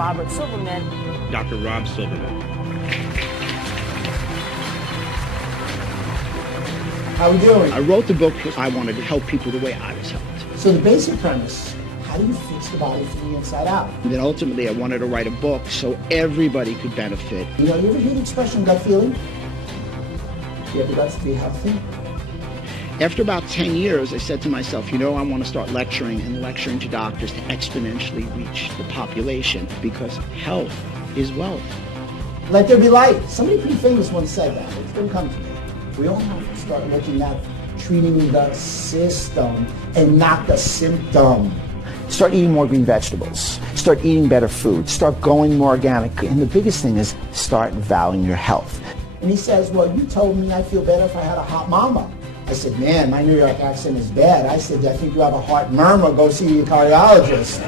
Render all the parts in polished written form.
Robert Silverman. Dr. Rob Silverman. How are we doing? I wrote the book because I wanted to help people the way I was helped. So the basic premise, how do you fix the body from the inside out? And then ultimately I wanted to write a book so everybody could benefit. You know, you ever hear the expression gut feeling? You have the guts to be healthy? After about 10 years, I said to myself, you know, I want to start lecturing to doctors to exponentially reach the population because health is wealth. Let there be light. Somebody pretty famous once said that. It's going to come to me. We all have to start looking at treating the system and not the symptom. Start eating more green vegetables. Start eating better food. Start going more organic. And the biggest thing is start valuing your health. And he says, well, you told me I feel better if I had a hot mama. I said, man, my New York accent is bad. I said, I think you have a heart murmur. Go see your cardiologist.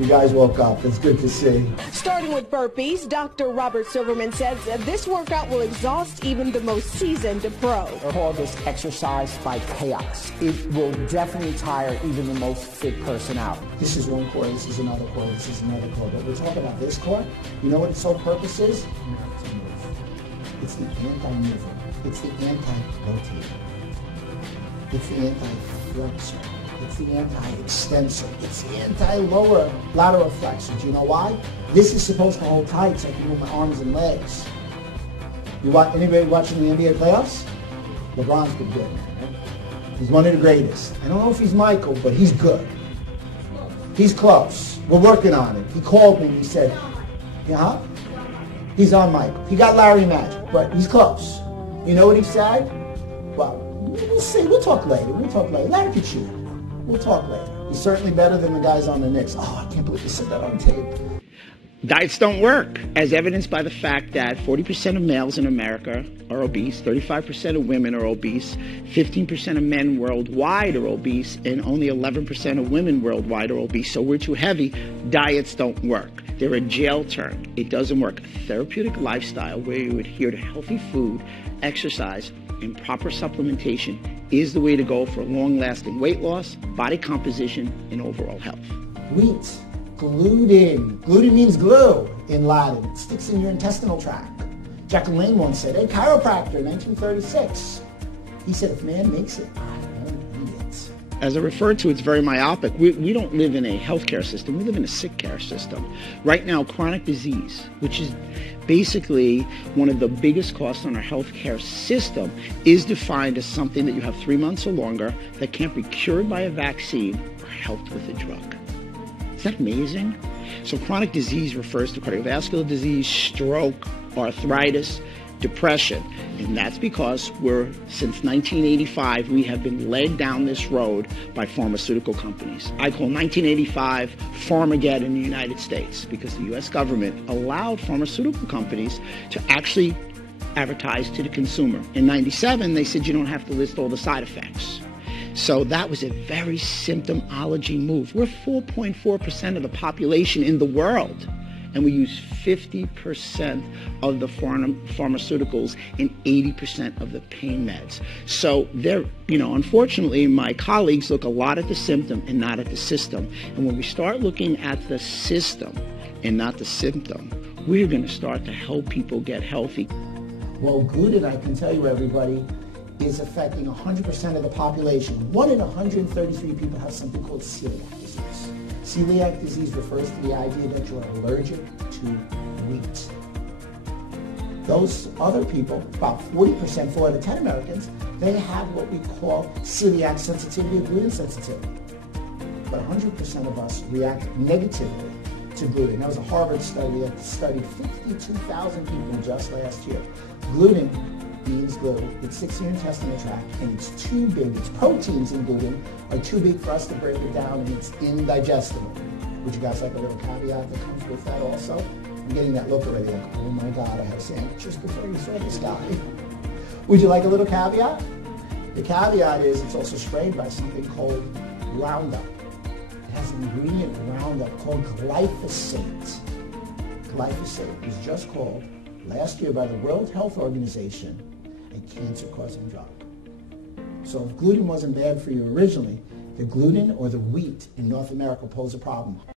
You guys woke up. It's good to see. Starting with burpees, Dr. Robert Silverman says this workout will exhaust even the most seasoned pro. I call this exercise by chaos. It will definitely tire even the most fit person out. This is one core, this is another core, this is another core. But we're talking about this core. You know what its sole purpose is? Not to move. It's the anti-mover. It's the anti-rotator. It's the anti-flexor. It's the anti-extensor. It's the anti-lower lateral flexor. Do you know why? This is supposed to hold tight so I can move my arms and legs. Anybody watching the NBA playoffs? LeBron's been good, man. Right? He's one of the greatest. I don't know if he's Michael, but he's good. He's close. We're working on it. He called me and he said, yeah, he's on Michael. He got Larry Magic, but he's close. You know what he said? Well, we'll see. We'll talk later. Larry could shoot. We'll talk later. He's certainly better than the guys on the Knicks. Oh, I can't believe you said that on tape. Diets don't work, as evidenced by the fact that 40% of males in America are obese, 35% of women are obese, 15% of men worldwide are obese, and only 11% of women worldwide are obese. So we're too heavy. Diets don't work. They're a jail term. It doesn't work. A therapeutic lifestyle where you adhere to healthy food, exercise, and proper supplementation is the way to go for long-lasting weight loss, body composition, and overall health. Wheat, gluten. Gluten means glue in Latin. It sticks in your intestinal tract. Jack LaLanne once said, a chiropractor, 1936. He said, if man makes it, I won't eat it. As I referred to, it's very myopic. We don't live in a healthcare system. We live in a sick care system. Right now, chronic disease, which is basically one of the biggest costs on our healthcare system, is defined as something that you have 3 months or longer that can't be cured by a vaccine or helped with a drug. Is that amazing? So chronic disease refers to cardiovascular disease, stroke, arthritis, depression. And that's because since 1985, we have been led down this road by pharmaceutical companies. I call 1985 Pharmageddon in the United States because the U.S. government allowed pharmaceutical companies to actually advertise to the consumer. In 97, they said you don't have to list all the side effects. So that was a very symptomology move. We're 4.4% of the population in the world, and we use 50% of the pharmaceuticals and 80% of the pain meds. So unfortunately, my colleagues look a lot at the symptom and not at the system. And when we start looking at the system and not the symptom, we're going to start to help people get healthy. Well, gluten, I can tell you, everybody, is affecting 100% of the population. 1 in 133 people have something called celiac disease. Celiac disease refers to the idea that you're allergic to wheat. Those other people, about 40%, 4 out of 10 Americans, they have what we call celiac sensitivity or gluten sensitivity. But 100% of us react negatively to gluten. That was a Harvard study that studied 52,000 people just last year. Gluten means glue. It sticks in your intestinal tract, and it's too big. Its proteins in gluten are too big for us to break it down, and it's indigestible. Would you guys like a little caveat that comes with that also? I'm getting that look already, like, oh my God, I have sandwiches before you saw this guy. Would you like a little caveat? The caveat is it's also sprayed by something called Roundup. It has an ingredient Roundup called glyphosate. Glyphosate was just called last year by the World Health Organization a cancer-causing drug. So if gluten wasn't bad for you originally, the gluten or the wheat in North America poses a problem.